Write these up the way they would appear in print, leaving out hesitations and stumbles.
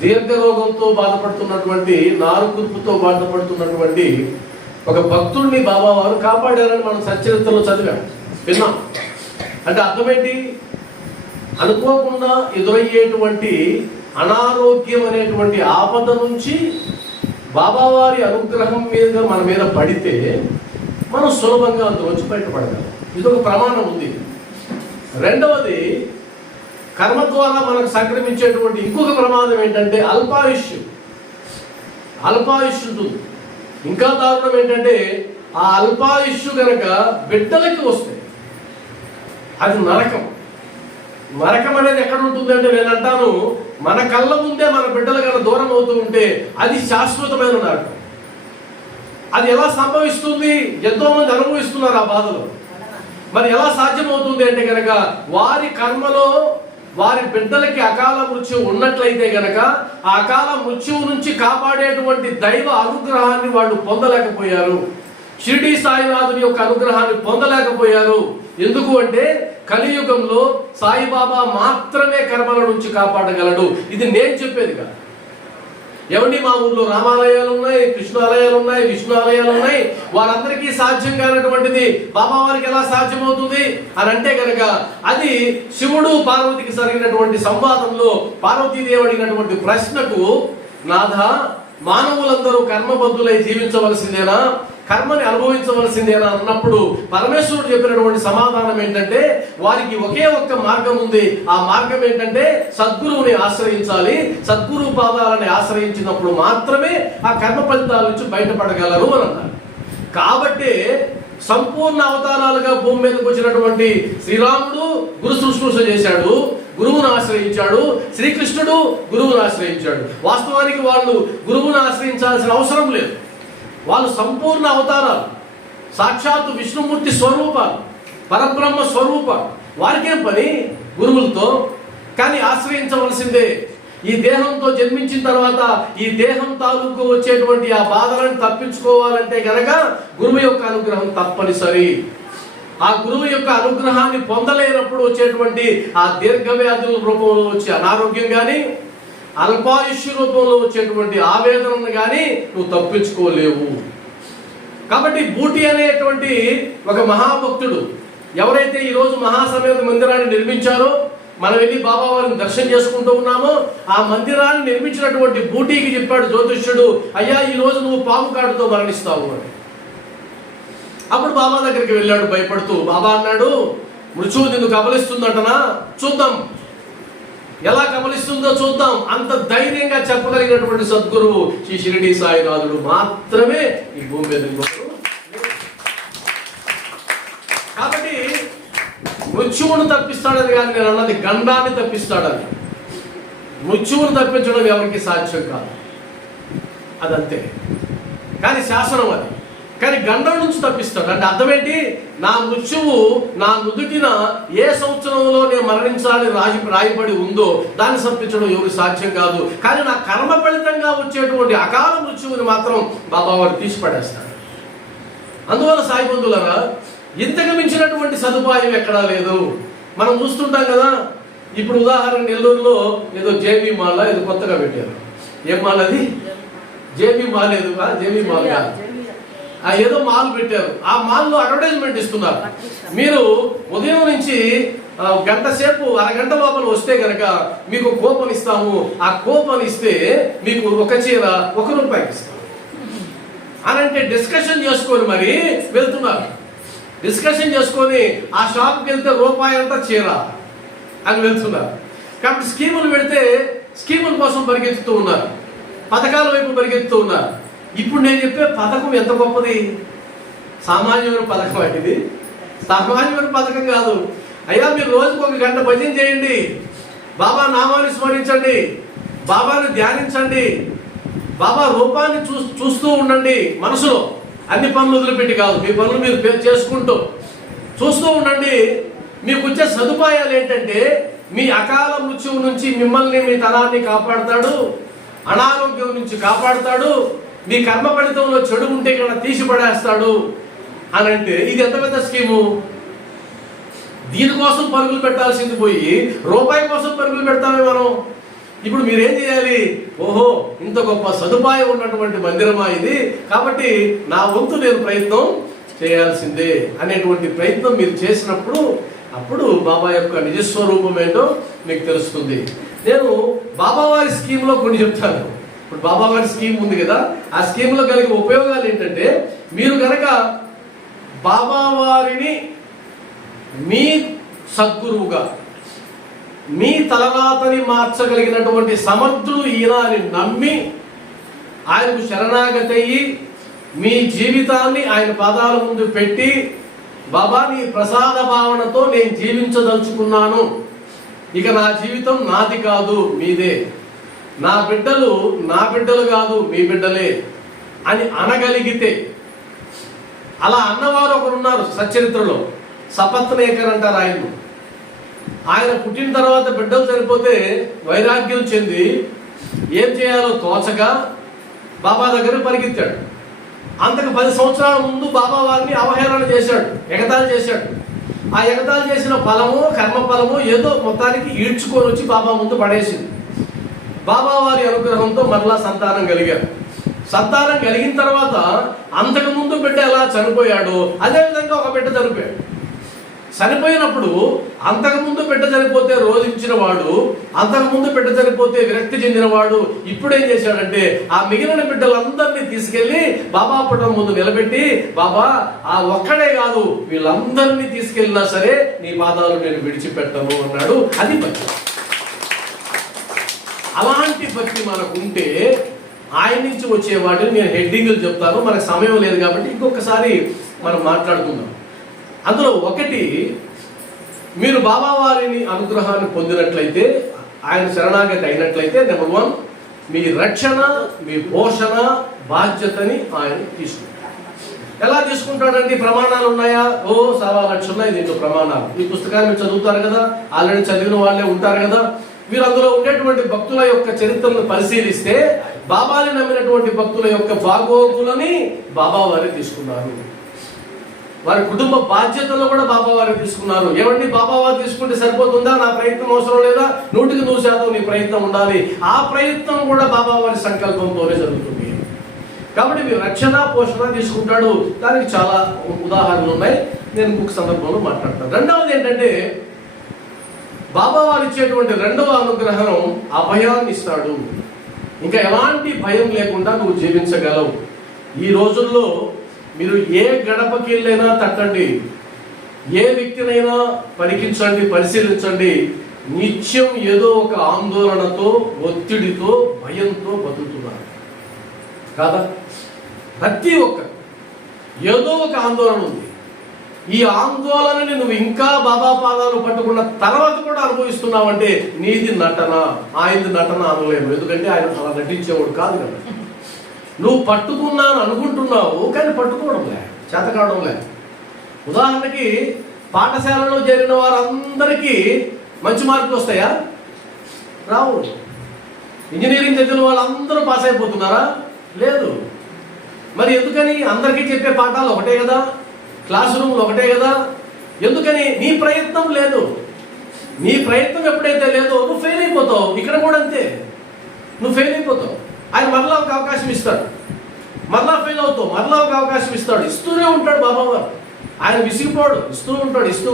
దీర్ఘరోగంతో బాధపడుతున్నటువంటి, నారుకురుపుతో బాధపడుతున్నటువంటి ఒక భక్తుడిని బాబా వారు కాపాడారని మనం సచరిత్రలో చదివాం, విన్నాం. అంటే అర్థమేంటి? అనుకోకుండా ఎదురయ్యేటువంటి అనారోగ్యం అనేటువంటి ఆపద నుంచి బాబావారి అనుగ్రహం మీద మన మీద పడితే మనం సులభంగా అందులోంచి బయటపడగలం. ఇది ఒక ప్రమాణం ఉంది. రెండవది, కర్మ ద్వారా మనకు సంక్రమించేటువంటి ఇంకొక ప్రమాదం ఏంటంటే అల్పాయుష్ ఉంటుంది. ఇంకా దారుణం ఏంటంటే ఆ అల్పాయుష్ కనుక బిడ్డలకి వస్తాయి, అది నరకం. నరకం అనేది ఎక్కడ ఉంటుందంటే, నేను అంటాను, మన కళ్ళ ముందే మన బిడ్డలు కన్నా దూరం అవుతూ ఉంటే అది శాశ్వతమైన నరకం. అది ఎలా సంభవిస్తుంది? ఎంతో మంది అనుభవిస్తున్నారు ఆ బాధలు. మరి ఎలా సాధ్యమవుతుంది అంటే కనుక, వారి కర్మలో వారి బిడ్డలకి అకాల మృత్యు ఉన్నట్లయితే గనక ఆ అకాల మృత్యువు నుంచి కాపాడేటువంటి దైవ అనుగ్రహాన్ని వాళ్ళు పొందలేకపోయారు. షిరిడి సాయినాథుని యొక్క అనుగ్రహాన్ని పొందలేకపోయారు. ఎందుకు అంటే కలియుగంలో సాయిబాబా మాత్రమే కర్మల నుంచి కాపాడగలడు. ఇది నేను చెప్పేది కాదు. ఏమండి, మా ఊర్లో రామాలయాలు ఉన్నాయి, కృష్ణాలయాలు ఉన్నాయి, విష్ణు ఆలయాలు ఉన్నాయి. వారందరికీ సాధ్యం కానటువంటిది బాబా వారికి ఎలా సాధ్యమవుతుంది అని అంటే కనుక, అది శివుడు పార్వతికి జరిగినటువంటి సంవాదంలో పార్వతీదేవి అడిగినటువంటి ప్రశ్నకు, నాథ, మానవులందరూ కర్మబద్ధులై జీవించవలసిందేనా, కర్మని అనుభవించవలసిందేనా అన్నప్పుడు పరమేశ్వరుడు చెప్పినటువంటి సమాధానం ఏంటంటే, వారికి ఒకే ఒక్క మార్గం ఉంది. ఆ మార్గం ఏంటంటే సద్గురువుని ఆశ్రయించాలి. సద్గురువు పాదాలని ఆశ్రయించినప్పుడు మాత్రమే ఆ కర్మ ఫలితాల నుంచి బయటపడగలరు అని అన్నారు. కాబట్టి సంపూర్ణ అవతారాలుగా భూమి మీదకి వచ్చినటువంటి శ్రీరాముడు గురు శుశ్రూష చేశాడు, గురువును ఆశ్రయించాడు. శ్రీకృష్ణుడు గురువును ఆశ్రయించాడు. వాస్తవానికి వాళ్ళు గురువును ఆశ్రయించాల్సిన అవసరం లేదు. వాళ్ళు సంపూర్ణ అవతారాలు, సాక్షాత్తు విష్ణుమూర్తి స్వరూపాలు, పరబ్రహ్మ స్వరూపాలు. వారికేం పని గురువులతో? కానీ ఆశ్రయించవలసిందే. ఈ దేహంతో జన్మించిన తర్వాత ఈ దేహం తాలూకు వచ్చేటువంటి ఆ బాధలను తప్పించుకోవాలంటే గనక గురువు యొక్క అనుగ్రహం తప్పనిసరి. ఆ గురువు యొక్క అనుగ్రహాన్ని పొందలేనప్పుడు వచ్చేటువంటి ఆ దీర్ఘవ్యాధుల రూపంలో వచ్చే అనారోగ్యం కానీ, అల్పాయుష్ రూపంలో వచ్చేటువంటి ఆవేదనను కానీ నువ్వు తప్పించుకోలేవు. కాబట్టి బూటి అనేటువంటి ఒక మహాభక్తుడు ఎవరైతే ఈరోజు మహాసమేత మందిరాన్ని నిర్మించారో, మనం వెళ్ళి బాబా వారిని దర్శనం చేసుకుంటూ ఉన్నామో, ఆ మందిరాన్ని నిర్మించినటువంటి బూటీకి చెప్పాడు జ్యోతిష్యుడు, అయ్యా, ఈ రోజు నువ్వు పాము కాటుతో మరణిస్తావు అని. అప్పుడు బాబా దగ్గరికి వెళ్ళాడు భయపడుతూ. బాబా అన్నాడు, మృత్యువు నిన్ను కబలిస్తుందంటనా, చూద్దాం, ఎలా కబలిస్తుందో చూద్దాం. అంత ధైర్యంగా చెప్పగలిగినటువంటి సద్గురువు శ్రీ షిరిడి సాయినాథుడు మాత్రమే ఈ భూమి మీద. కాబట్టి మృత్యువును తప్పిస్తాడని కానీ నేను అన్నది గండాన్ని తప్పిస్తాడని. మృత్యువును తప్పించడం ఎవరికి సాధ్యం కాదు, అదంతే. కానీ శాసనం అది. కానీ గండం నుంచి తప్పిస్తాడు. అంటే అర్థమేంటి? నా మృత్యువు నా నుదుటిన ఏ సంవత్సరంలో నేను మరణించాలని రాయబడి ఉందో దాన్ని తప్పించడం ఎవరికి సాధ్యం కాదు. కానీ నా కర్మ ఫలితంగా వచ్చేటువంటి అకాల మృత్యువుని మాత్రం బాబా వారు తీసి పడేస్తాడు. అందువల్ల సాయి బంధువులారా, ఇంతకు మించినటువంటి సదుపాయం ఎక్కడా లేదు. మనం చూస్తుంటాం కదా. ఇప్పుడు ఉదాహరణ నెల్లూరులో ఏదో జేబీ మాల్ ఏదో కొత్తగా పెట్టారు. ఏం మాల్ అది? JB mall. ఏదో జేబీ మాల్ కాదు, ఏదో మాల్ పెట్టారు. ఆ మాల్లో అడ్వర్టైజ్మెంట్ ఇస్తున్నారు. మీరు ఉదయం నుంచి గంట సేపు, అరగంట లోపల వస్తే గనక మీకు కూపన్ ఇస్తాము. ఆ కూపన్ ఇస్తే మీకు ఒక చీర ₹1 ఇస్తాం అని అంటే డిస్కషన్ చేసుకొని మరి వెళ్తున్నారు. డిస్కషన్ చేసుకొని ఆ షాప్కి వెళ్తే రూపాయి అంతా చీర అని వెళ్తున్నారు. కాబట్టి స్కీములు పెడితే స్కీముల కోసం పరిగెత్తుతూ ఉన్నారు, పథకాల వైపు పరిగెత్తుతూ ఉన్నారు. ఇప్పుడు నేను చెప్పే పథకం ఎంత గొప్పది! సామాన్యమైన పథకం అంటే ఇది సామాన్యమైన పథకం కాదు. అయ్యా, మీరు రోజుకు 1 గంట భజన చేయండి, బాబా నామాన్ని స్మరించండి, బాబాని ధ్యానించండి, బాబా రూపాన్ని చూస్తూ ఉండండి. మనసులో అన్ని పనులు వదిలిపెట్టి కాదు, మీ పనులు మీరు చేసుకుంటూ చూస్తూ ఉండండి. మీకు వచ్చే సదుపాయాలు ఏంటంటే, మీ అకాల మృత్యువు నుంచి మిమ్మల్ని, మీ తరాన్ని కాపాడుతాడు, అనారోగ్యం నుంచి కాపాడుతాడు, మీ కర్మ ఫలితంలో చెడు ఉంటే ఇక్కడ తీసి పడేస్తాడు అని అంటే ఇది ఎంత పెద్ద స్కీము! దీనికోసం పరుగులు పెట్టాల్సింది పోయి రూపాయి కోసం పరుగులు పెడతామే మనం. ఇప్పుడు మీరేం చేయాలి? ఓహో, ఇంత గొప్ప సదుపాయం ఉన్నటువంటి మందిరమా ఇది, కాబట్టి నా వంతు నేను ప్రయత్నం చేయాల్సిందే అనేటువంటి ప్రయత్నం మీరు చేసినప్పుడు అప్పుడు బాబా యొక్క నిజస్వరూపం ఏంటో మీకు తెలుస్తుంది. నేను బాబావారి స్కీమ్లో కొన్ని చెప్తాను. ఇప్పుడు బాబావారి స్కీమ్ ఉంది కదా, ఆ స్కీమ్లో కలిగే ఉపయోగాలు ఏంటంటే, మీరు కనుక బాబావారిని మీ సద్గురువుగా, మీ తలరాతని మార్చగలిగినటువంటి సమర్థుడు ఈయన అని నమ్మి ఆయనకు శరణాగతి అయ్యి మీ జీవితాన్ని ఆయన పాదాల ముందు పెట్టి, బాబా నీ ప్రసాద భావనతో నేను జీవించదలుచుకున్నాను, ఇక నా జీవితం నాది కాదు మీదే, నా బిడ్డలు నా బిడ్డలు కాదు మీ బిడ్డలే అని అనగలిగితే, అలా అన్నవారు ఒకరు ఉన్నారు సచ్చరిత్రలో, సపత్నేకర్ అంటారు ఆయన్ను. ఆయన పుట్టిన తర్వాత బిడ్డలు చనిపోతే వైరాగ్యం చెంది ఏం చేయాలో తోచగా బాబా దగ్గర పరిగెత్తాడు. అంతకు 10 సంవత్సరాల ముందు బాబా వారిని అవహేళన చేశాడు, ఎగతాళి చేశాడు. ఆ ఎగతాళి చేసిన ఫలము, కర్మ ఫలము ఏదో మొత్తానికి ఈడ్చుకొని వచ్చి బాబా ముందు పడేసింది. బాబా వారి అనుగ్రహంతో మరలా సంతానం కలిగారు. సంతానం కలిగిన తర్వాత అంతకు ముందు బిడ్డ ఎలా చనిపోయాడో అదేవిధంగా ఒక బిడ్డ చనిపోయాడు. చనిపోయినప్పుడు అంతకుముందు బిడ్డ చనిపోతే రోధించిన వాడు, అంతకుముందు బిడ్డ చనిపోతే విరక్తి చెందినవాడు ఇప్పుడు ఏం చేశాడంటే, ఆ మిగిలిన బిడ్డలందరినీ తీసుకెళ్లి బాబా పటం ముందు నిలబెట్టి, బాబా ఆ ఒక్కడే కాదు వీళ్ళందరినీ తీసుకెళ్ళినా సరే నీ పాదాలు నేను విడిచిపెట్టను అన్నాడు. అది భక్తి. అలాంటి భక్తి మనకుంటే ఆయన నుంచి వచ్చే వాటిని నేను హెడ్డింగ్లు చెప్తాను, మనకు సమయం లేదు కాబట్టి ఇంకొకసారి మనం మాట్లాడుకుందాం. అందులో ఒకటి, మీరు బాబా వారిని అనుగ్రహాన్ని పొందినట్లయితే, ఆయన శరణాగతి అయినట్లయితే, నెంబర్ 1 మీ రక్షణ, మీ పోషణ బాధ్యతని ఆయన తీసుకుంటాడు. ఎలా తీసుకుంటాడండి? ప్రమాణాలు ఉన్నాయా? 1.25 లక్షలు ఉన్నాయి దీంట్లో ప్రమాణాలు. ఈ పుస్తకాన్ని మీరు చదువుతారు కదా, ఆల్రెడీ చదివిన వాళ్ళే ఉంటారు కదా. మీరు అందులో ఉండేటువంటి భక్తుల యొక్క చరిత్రను పరిశీలిస్తే, బాబాని నమ్మినటువంటి భక్తుల యొక్క బాగోగులని బాబా వారే తీసుకున్నారు. వారి కుటుంబ బాధ్యతలు కూడా బాబా వారు తీసుకున్నారు. ఏమండి, బాబా వారు తీసుకుంటే సరిపోతుందా? నా ప్రయత్నం అవసరం లేదా? 100% నీ ప్రయత్నం ఉండాలి. ఆ ప్రయత్నం కూడా బాబా వారి సంకల్పంతోనే జరుగుతుంది. కాబట్టి మీరు రక్షణ, పోషణ తీసుకుంటాడు. దానికి చాలా ఉదాహరణలు ఉన్నాయి, నేను ఇంకొక సందర్భంలో మాట్లాడతాను. రెండవది ఏంటంటే, బాబా వారు ఇచ్చేటువంటి రెండవ అనుగ్రహం అభయాన్ని ఇస్తాడు. ఇంకా ఎలాంటి భయం లేకుండా నువ్వు జీవించగలవు. ఈ రోజుల్లో మీరు ఏ గడపకి వెళ్ళైనా తట్టండి, ఏ వ్యక్తినైనా పరికించండి, పరిశీలించండి, నిత్యం ఏదో ఒక ఆందోళనతో, ఒత్తిడితో, భయంతో బతుకుతున్నారు కాదా? ప్రతి ఒక్కరు ఏదో ఒక ఆందోళన ఉంది. ఈ ఆందోళనని నువ్వు ఇంకా బాబా పాదాలు పట్టుకున్న తర్వాత కూడా అనుభవిస్తున్నావంటే నీది నటన, ఆయనది నటన అనలేము. ఎందుకంటే ఆయన అలా నటించేవాడు కాదు కదా. నువ్వు పట్టుకున్నాను అనుకుంటున్నావు, కానీ పట్టుకోవడంలే, చేత కావడంలే. ఉదాహరణకి పాఠశాలలో చేరిన వారందరికీ మంచి మార్కులు వస్తాయా? రావు. ఇంజనీరింగ్ చదివిన వాళ్ళందరూ పాస్ అయిపోతున్నారా? లేదు. మరి ఎందుకని? అందరికీ చెప్పే పాఠాలు ఒకటే కదా, క్లాస్ రూమ్లు ఒకటే కదా. ఎందుకని? నీ ప్రయత్నం లేదు. నీ ప్రయత్నం ఎప్పుడైతే లేదో నువ్వు ఫెయిల్ అయిపోతావు. ఇక్కడ కూడా అంతే, నువ్వు ఫెయిల్ అయిపోతావు. ఆయన మరలా ఒక అవకాశం ఇస్తాడు, మరలా ఫెయిల్ అవుతావు, మరలా ఒక అవకాశం ఇస్తాడు. ఇస్తూనే ఉంటాడు బాబా వారు. ఆయన విసిగిపోడు, ఇస్తూ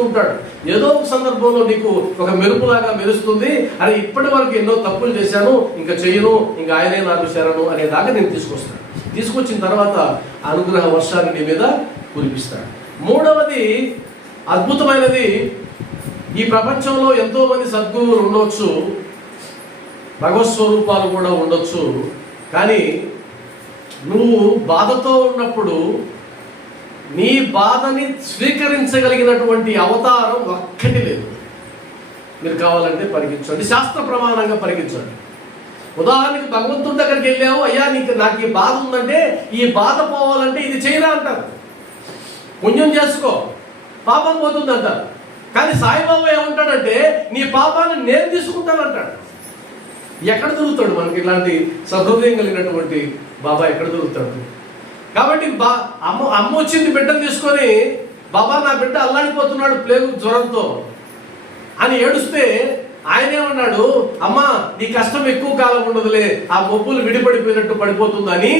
ఉంటాడు. ఏదో ఒక సందర్భంలో నీకు ఒక మెరుపులాగా మెరుస్తుంది. అరే ఇప్పటి వరకు ఎన్నో తప్పులు చేశాను, ఇంకా చెయ్యను, ఇంకా ఆయనే నాకు శరణు అనేదాకా నేను తీసుకొస్తాను. తీసుకొచ్చిన తర్వాత అనుగ్రహ వర్షాన్ని నీ మీద కురిపిస్తాడు. మూడవది అద్భుతమైనది, ఈ ప్రపంచంలో ఎంతో మంది సద్గురువులు ఉండవచ్చు, భగవత్ స్వరూపాలు కూడా ఉండొచ్చు, కానీ నువ్వు బాధతో ఉన్నప్పుడు నీ బాధని స్వీకరించగలిగినటువంటి అవతారం ఒక్కటి లేదు. మీరు కావాలంటే పరిగించండి, శాస్త్ర ప్రమాణంగా పరిగించండి. ఉదాహరణకి భగవంతుడి దగ్గరికి వెళ్ళావు, అయ్యా నాకు ఈ బాధ ఉందంటే, ఈ బాధ పోవాలంటే ఇది చేయరా అంటారు. పుణ్యం చేసుకో, పాపం పోతుంది అంటారు. కానీ సాయిబాబా ఏమంటాడంటే, నీ పాపాన్ని నేను తీసుకుంటానంటాడు. ఎక్కడ దొరుకుతాడు మనకి ఇలాంటి సహృదయం కలిగినటువంటి బాబా? ఎక్కడ దొరుకుతాడు? కాబట్టి అమ్మ వచ్చింది బిడ్డను తీసుకొని, బాబా నా బిడ్డ అల్లాడిపోతున్నాడు ప్లేగు జ్వరంతో అని ఏడుస్తే ఆయనేమన్నాడు, అమ్మా నీ కష్టం ఎక్కువ కాలం ఉండదులే, ఆ మొప్పులు విడిపడిపోయినట్టు పడిపోతుందని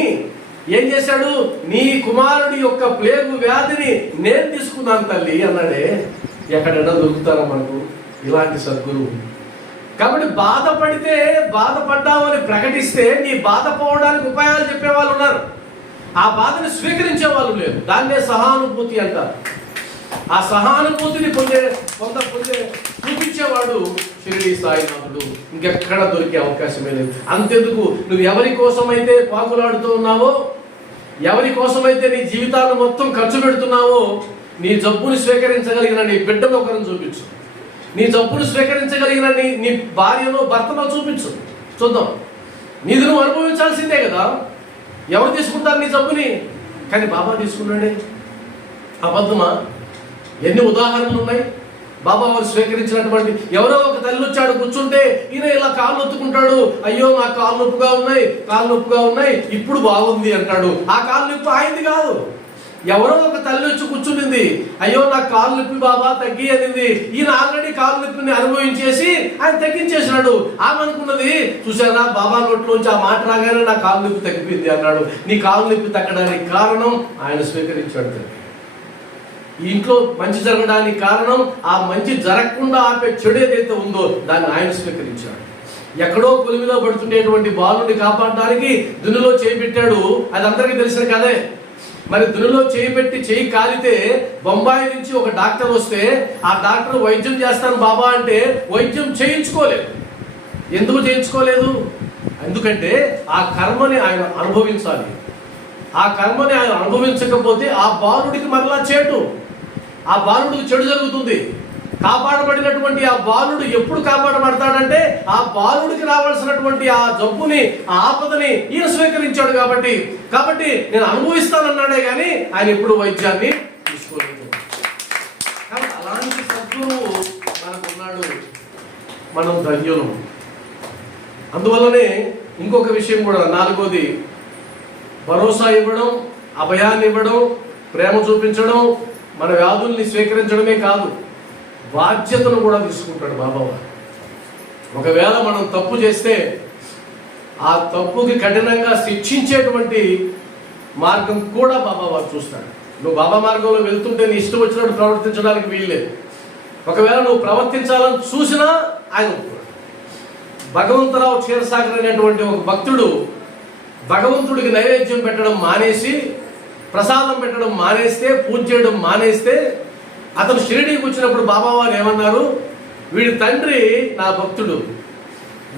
ఏం చేశాడు, నీ కుమారుడి యొక్క ప్లేగు వ్యాధిని నేను తీసుకున్నాను తల్లి అన్నాడే. ఎక్కడైనా దొరుకుతారా మనకు ఇలాంటి సద్గురువు? కాబట్టి బాధపడితే బాధపడ్డామని ప్రకటిస్తే నీ బాధ పోవడానికి ఉపాయాలు చెప్పేవాళ్ళు ఉన్నారు, ఆ బాధని స్వీకరించే వాళ్ళు లేరు. దాన్నే సహానుభూతి అంటారు. ఆ సహానుభూతిని చూపించేవాడు షిరిడి సాయినాథుడు. ఇంకెక్కడ దొరికే అవకాశమే లేదు. అంతెందుకు, నువ్వు ఎవరి కోసమైతే పాకులాడుతూ ఉన్నావో, ఎవరి కోసమైతే నీ జీవితాన్ని మొత్తం ఖర్చు పెడుతున్నావో, నీ జబ్బుని స్వీకరించగలిగిన నీ బిడ్డను ఒకరిని చూపించు, నీ జబ్బును స్వీకరించగలిగిన నీ భార్యను భర్తను చూపించు, చూద్దాం. నీది నువ్వు అనుభవించాల్సిందే కదా. ఎవరు తీసుకుంటారు నీ జబ్బుని? కానీ బాబా తీసుకున్నాడే. అబద్ధమా? ఎన్ని ఉదాహరణలు ఉన్నాయి. బాబా వారు స్వీకరించినటువంటి, ఎవరో ఒక తల్లి వచ్చాడు కూర్చుంటే ఈయన ఇలా కాళ్ళు ఒత్తుకుంటాడు, అయ్యో నా కాళ్ళు నొప్పుగా ఉన్నాయి, ఇప్పుడు బాగుంది అంటాడు. ఆ కాళ్ళు నొప్పి ఆయనది కాదు. ఎవరో ఒక తల్లి వచ్చి కూర్చుంది, అయ్యో నాకు కాళ్ళు నొప్పి బాబా తగ్గి అనింది. ఈయన ఆల్రెడీ కాళ్ళు నొప్పిని అనుభవించేసి ఆయన తగ్గించేసినాడు. ఆమె అనుకున్నది, చూసారా బాబా నోట్లోంచి ఆ మాట రాగానే నా కాళ్ళు నొప్పి తగ్గిపోయింది అన్నాడు. నీ కాళ్ళు నొప్పి తగ్గడానికి కారణం ఆయన స్వీకరించాడు. ఈ ఇంట్లో మంచి జరగడానికి కారణం, ఆ మంచి జరగకుండా ఆపే చెడు ఏదైతే ఉందో దాన్ని ఆయన స్వీకరించాడు. ఎక్కడో కొలిమిలో పడుతుండేటువంటి బాలుని కాపాడడానికి దునిలో చేయి పెట్టాడు. అది అందరికీ తెలిసిన కదే. మరి దునిలో చేయి పెట్టి చేయి కాలితే బొంబాయి నుంచి ఒక డాక్టర్ వస్తే ఆ డాక్టర్ వైద్యం చేస్తాను బాబా అంటే వైద్యం చేయించుకోలేదు. ఎందుకు చేయించుకోలేదు? ఎందుకంటే ఆ కర్మని ఆయన అనుభవించాలి. ఆ కర్మని ఆయన అనుభవించకపోతే ఆ బాలుడికి మరలా ఆ బాలుడికి చెడు జరుగుతుంది. కాపాడబడినటువంటి ఆ బాలుడు ఎప్పుడు కాపాడబడతాడంటే ఆ బాలుడికి రావాల్సినటువంటి ఆ జబ్బుని, ఆ ఆపదని ఈయన స్వీకరించాడు. కాబట్టి నేను అనుభవిస్తానన్నాడే కానీ ఆయన ఎప్పుడు వైద్యాన్ని తీసుకోలేదు. కాబట్టి అలాంటి సద్గురువు మనకున్నాడు. మనం ధన్యులం. అందువల్లనే ఇంకొక విషయం కూడా, నాలుగోది, భరోసా ఇవ్వడం, అభయాన్ని ఇవ్వడం, ప్రేమ చూపించడం, మన వ్యాధుల్ని స్వీకరించడమే కాదు, బాధ్యతను కూడా తీసుకుంటాడు బాబావారు. ఒకవేళ మనం తప్పు చేస్తే ఆ తప్పుకి కఠినంగా శిక్షించేటువంటి మార్గం కూడా బాబావారు చూస్తాడు. నువ్వు బాబా మార్గంలో వెళ్తుంటే నీ ఇష్టం వచ్చినట్టు ప్రవర్తించడానికి వీల్లేదు. ఒకవేళ నువ్వు ప్రవర్తించాలని చూసినా ఆయన ఒప్పుకోడు. భగవంతరావు క్షీరసాగర్ అనేటువంటి ఒక భక్తుడు భగవంతుడికి నైవేద్యం పెట్టడం మానేసి, ప్రసాదం పెట్టడం మానేస్తే, పూజ చేయడం మానేస్తే, అతను షిరిడీకి వచ్చినప్పుడు బాబావారు ఏమన్నారు, వీడి తండ్రి నా భక్తుడు,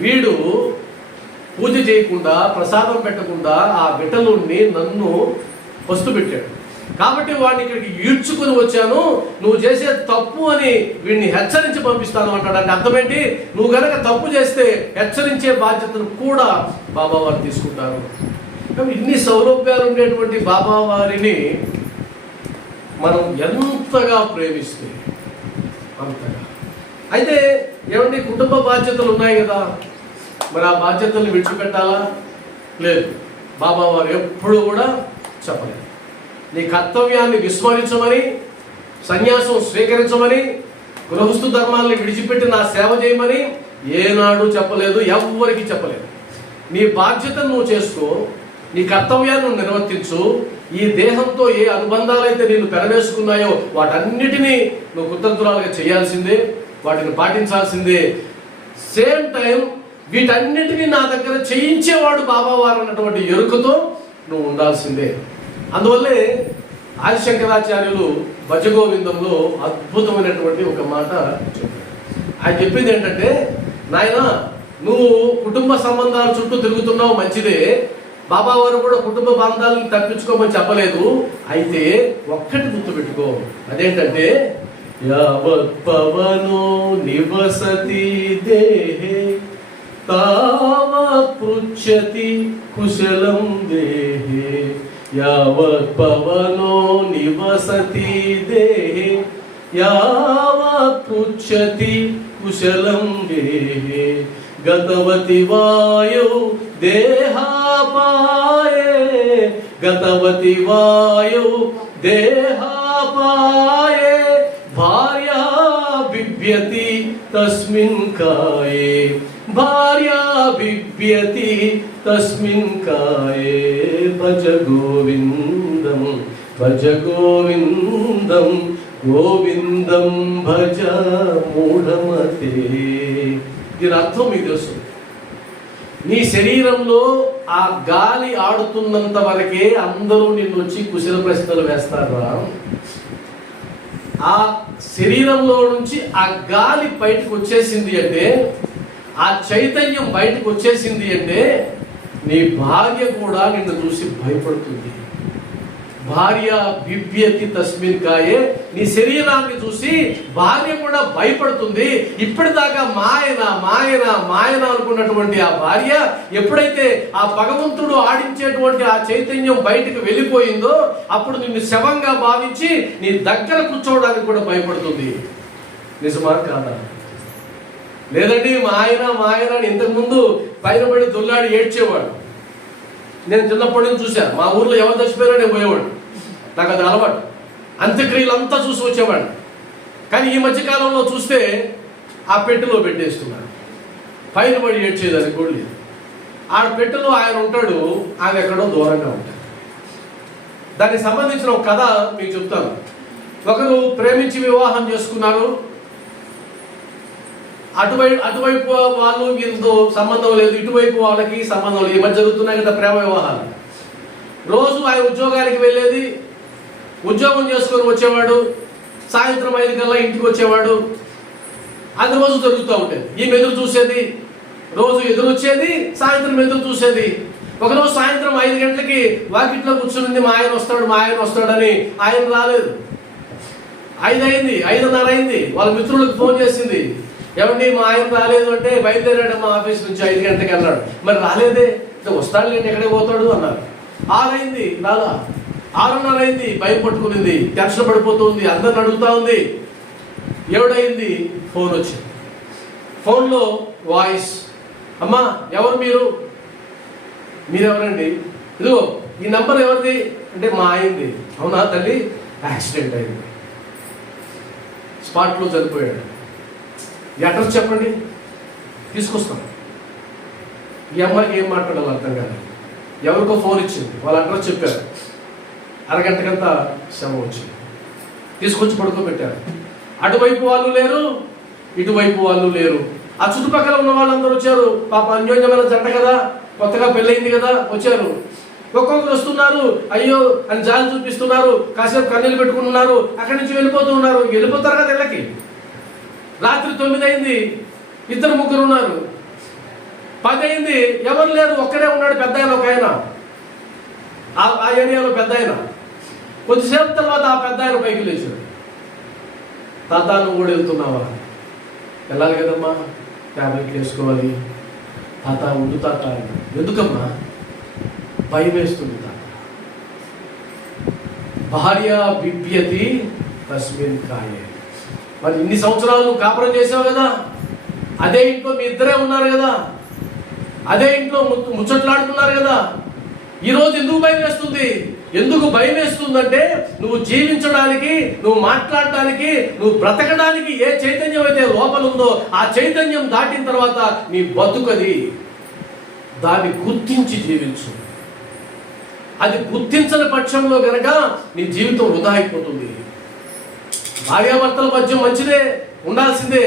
వీడు పూజ చేయకుండా ప్రసాదం పెట్టకుండా ఆ విఠలుణ్ణి నన్ను వస్తు పెట్టాడు, కాబట్టి వాడిని ఇక్కడికి ఈడ్చుకుని వచ్చాను, నువ్వు చేసే తప్పు అని వీడిని హెచ్చరించి పంపిస్తాను అంటాడు. అంటే అర్థమేంటి? నువ్వు గనక తప్పు చేస్తే హెచ్చరించే బాధ్యతను కూడా బాబావారు తీసుకుంటారు. ఇన్ని సౌలభ్యాలు ఉండేటువంటి బాబావారిని మనం ఎంతగా ప్రేమిస్తే అంతగా. అయితే ఏమండి, కుటుంబ బాధ్యతలు ఉన్నాయి కదా, మరి ఆ బాధ్యతల్ని విడిచిపెట్టాలా? లేదు. బాబావారు ఎప్పుడు కూడా చెప్పలేదు. నీ కర్తవ్యాన్ని విస్మరించమని, సన్యాసం స్వీకరించమని, గృహస్థు ధర్మాన్ని విడిచిపెట్టి నా సేవ చేయమని ఏనాడు చెప్పలేదు, ఎవ్వరికి చెప్పలేదు. నీ బాధ్యతను నువ్వు చేసుకో, నీ కర్తవ్యాన్ని నువ్వు నిర్వర్తించు. ఈ దేహంతో ఏ అనుబంధాలైతే నిన్ను పెరవేసుకున్నాయో వాటన్నిటినీ నువ్వు కృతజ్ఞురాలుగా చేయాల్సిందే, వాటిని పాటించాల్సిందే. సేమ్ టైం వీటన్నిటినీ నా దగ్గర చేయించేవాడు బాబావారు అన్నటువంటి ఎరుకతో నువ్వు ఉండాల్సిందే. అందువల్లే ఆదిశంకరాచార్యులు భజగోవిందంలో అద్భుతమైనటువంటి ఒక మాట చెప్పారు. ఆయన చెప్పింది ఏంటంటే, నాయన నువ్వు కుటుంబ సంబంధాల చుట్టూ తిరుగుతున్నావు, మంచిదే. బాబావారు కూడా కుటుంబ బంధాలను తప్పించుకోమని చెప్పలేదు. అయితే ఒక్కటి గుర్తుపెట్టుకో, అదేంటంటే యావత్ పవనో నివసతి దేహే తావత్ పృచ్ఛతి కుశలం దేహే. యావత్ పవనో నివసతి దేహే యావత్ పృచ్ఛతి కుశలం దేహే. గతవతి వాయు దేహాపాయే, గతవతి వాయు దేహాపాయే. భార్యా బిభ్యతి తస్మిన్ కాయే, భార్యా బిభ్యతి తస్మిన్ కాయే, భజ గోవిందం భజ గోవిందం గోవిందం భజ మూఢమతే. దీని అర్థం మీకు తెలుసు. నీ శరీరంలో ఆ గాలి ఆడుతున్నంత వరకే అందరూ నిన్ను వచ్చి కుశల ప్రశ్నలు వేస్తారా? ఆ శరీరంలో నుంచి ఆ గాలి బయటకు వచ్చేసింది అంటే, ఆ చైతన్యం బయటకు వచ్చేసింది అంటే, నీ భార్య కూడా నిన్ను చూసి భయపడుతుంది. భార్య బిభ్యతి తస్మిన్ కాయే, నీ శరీరాన్ని చూసి భార్య కూడా భయపడుతుంది. ఇప్పటిదాకా మాయన మాయన మాయన అనుకున్నటువంటి ఆ భార్య ఎప్పుడైతే ఆ భగవంతుడు ఆడించేటువంటి ఆ చైతన్యం బయటకు వెళ్ళిపోయిందో, అప్పుడు నిన్ను శవంగా భావించి నీ దగ్గర కూర్చోవడానికి కూడా భయపడుతుంది. నిజమా కాదా? లేదండి మాయన మాయన అని ఇంతకుముందు పైన పడి దొల్లాడి ఏడ్చేవాడు. నేను చిన్నప్పటి నుంచి చూశాను. మా ఊర్లో ఎవరు చచ్చిపోయారో నేను పోయేవాడు. నాకు అది అలవాటు. అంత్యక్రియలంతా చూసి వచ్చేవాడు. కానీ ఈ మధ్యకాలంలో చూస్తే ఆ పెట్టెలో పెట్టేస్తున్నాడు. పైన పడి ఏడ్చేదాన్ని కూడా లేదు. ఆ పెట్టెలో ఆయన ఉంటాడు, ఆయన ఎక్కడో దూరంగా ఉంటాడు. దానికి సంబంధించిన ఒక కథ మీకు చెప్తాను. ఒకరు ప్రేమించి వివాహం చేసుకున్నారు. అటువైపు వాళ్ళు వీళ్ళతో సంబంధం లేదు, ఇటువైపు వాళ్ళకి సంబంధం లేదు. ఈ మధ్య జరుగుతున్నాయి కదా ప్రేమ వివాహాలు. రోజు ఆయన ఉద్యోగానికి వెళ్ళేది, ఉద్యోగం చేసుకొని వచ్చేవాడు, సాయంత్రం 5 గంటల ఇంటికి వచ్చేవాడు. అది రోజు జరుగుతూ ఉండేది. ఈమె ఎదురు చూసేది, రోజు ఎదురు వచ్చేది, సాయంత్రం ఎదురు చూసేది. ఒకరోజు సాయంత్రం 5 గంటలకి వాకిట్లో కూర్చునింది, మా ఆయన వస్తాడని. ఆయన రాలేదు. 5 అయింది, 5:30 అయింది. వాళ్ళ మిత్రులకు ఫోన్ చేసింది, ఏమండి మా ఆయన రాలేదు అంటే, బయలుదేరాడు మా ఆఫీస్ నుంచి 5 గంటలకి అన్నాడు. మరి రాలేదే, వస్తాడు లేండి ఎక్కడికి పోతాడు అన్నారు. 6 అయింది, రాలా. 6:30 అయింది, భయం పట్టుకునింది, టెన్షన్ పడిపోతుంది, అందరిని అడుగుతా ఉంది. 7 అయింది, ఫోన్ వచ్చింది. ఫోన్లో వాయిస్, అమ్మా ఎవరు మీరెవరండి? ఇదిగో ఈ నంబర్ ఎవరిది అంటే, మా అయింది. అవునా తల్లి, యాక్సిడెంట్ అయింది, స్పాట్లో చనిపోయాడు. ఈ అడ్రస్ చెప్పండి, తీసుకొస్తాం. ఈ అమ్మాయికి ఏం మాట్లాడాలి అర్థం కాదు. ఎవరికో ఫోన్ ఇచ్చింది, వాళ్ళ అడ్రస్ చెప్పారు. అరగంటకంతా శవం వచ్చింది, తీసుకొచ్చి పడుకోబెట్టారు. అటువైపు వాళ్ళు లేరు, ఇటువైపు వాళ్ళు లేరు. ఆ చుట్టుపక్కల ఉన్న వాళ్ళందరూ వచ్చారు. పాప అన్యోన్యమైన జంట కదా, కొత్తగా పెళ్ళయింది కదా, వచ్చారు. ఒక్కొక్కరు వస్తున్నారు, అయ్యో అని జాలి చూపిస్తున్నారు, కాసేపు కన్నీళ్ళు పెట్టుకుంటున్నారు, అక్కడి నుంచి వెళ్ళిపోతూ ఉన్నారు. వెళ్ళిపోతారు కదా ఇళ్ళకి. రాత్రి 9 అయింది, 2-3 ఉన్నారు. 10 అయింది, ఎవరు లేరు, ఒక్కడే ఉన్నాడు పెద్ద ఆయన, ఒక ఆయన ఆ ఏరియాలో పెద్ద ఆయన. కొద్దిసేపు తర్వాత ఆ పెద్ద ఆయన పైకి లేచాడు. తాత నువ్వు కూడా వెళ్తున్నావా? వెళ్ళాలి కదమ్మా, ట్యాబ్లెట్లు వేసుకోవాలి. తాత ఉండు తాత. ఎందుకమ్మా? భయం వేస్తుంది తాత. భార్య బిభ్యతి తస్మిన్ కాయే. మరి ఇన్ని సంవత్సరాలు నువ్వు కాపురం చేసావు కదా, అదే ఇంట్లో మీ ఇద్దరే ఉన్నారు కదా, అదే ఇంట్లో ముచ్చట్లాడుతున్నారు కదా. ఈరోజు ఎందుకు భయం వేస్తుంది? ఎందుకు భయం వేస్తుందంటే, నువ్వు జీవించడానికి, నువ్వు మాట్లాడటానికి, నువ్వు బ్రతకడానికి ఏ చైతన్యం అయితే లోపల ఉందో, ఆ చైతన్యం దాటిన తర్వాత నీ బతుకది. దాన్ని గుర్తించి జీవించు. అది గుర్తించని పక్షంలో గనక నీ జీవితం వృధా అయిపోతుంది. భార్యాభర్తల మధ్య మంచిదే, ఉండాల్సిందే.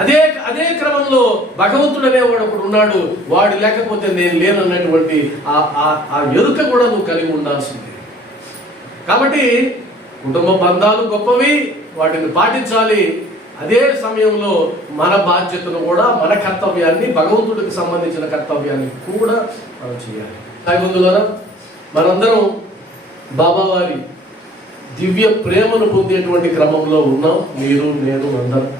అదే క్రమంలో భగవంతుడు అనేవాడు ఒకడు ఉన్నాడు. వాడు లేకపోతే నేను లేనన్నటువంటి ఆ ఎరుక కూడా నువ్వు కలిగి ఉండాల్సిందే. కాబట్టి కుటుంబ బంధాలు గొప్పవి, వాటిని పాటించాలి. అదే సమయంలో మన బాధ్యతను కూడా, మన కర్తవ్యాన్ని, భగవంతుడికి సంబంధించిన కర్తవ్యాన్ని కూడా మనం చేయాలి. బంధువులారా, మనందరం బాబావారి దివ్య ప్రేమను పొందేటువంటి క్రమంలో ఉన్నాం. మీరు, నేను, అందరం.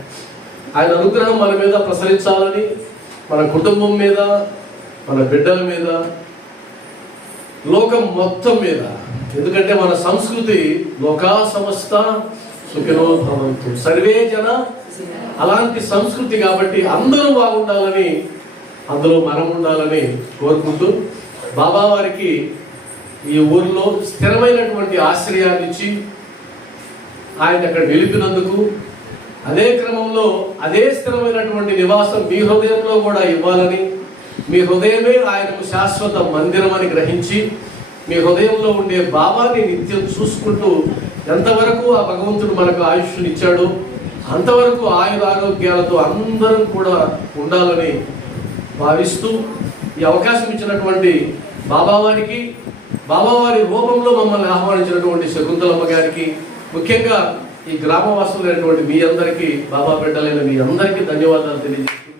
ఆయన అనుగ్రహం మన మీద ప్రసరించాలని, మన కుటుంబం మీద, మన బిడ్డల మీద, లోకం మొత్తం మీద. ఎందుకంటే మన సంస్కృతి లోకా సమస్త సుఖినో భవంతు సర్వే జన, అలాంటి సంస్కృతి. కాబట్టి అందరూ బాగుండాలని, అందులో మనం ఉండాలని కోరుకుంటూ, బాబా వారికి ఈ ఊరిలో స్థిరమైనటువంటి ఆశ్రయాన్ని ఇచ్చి ఆయన అక్కడ నిలిపినందుకు, అదే క్రమంలో అదే స్థిరమైనటువంటి నివాసం మీ హృదయంలో కూడా ఇవ్వాలని, మీ హృదయమే ఆయనకు శాశ్వత మందిరం అని గ్రహించి మీ హృదయంలో ఉండే భావాన్ని నిత్యం చూసుకుంటూ ఎంతవరకు ఆ భగవంతుడు మనకు ఆయుష్నిచ్చాడు అంతవరకు ఆయురారోగ్యాలతో అందరం కూడా ఉండాలని భావిస్తూ ఈ అవకాశం ఇచ్చినటువంటి బాబావారికి, బాబావారి రూపంలో మమ్మల్ని ఆహ్వానించినటువంటి శకుంతలమ్మ గారికి, ముఖ్యంగా ఈ గ్రామవాసులైనటువంటి మీ అందరికీ, బాబా బిడ్డలైన మీ అందరికీ ధన్యవాదాలు తెలియజేస్తున్నాను.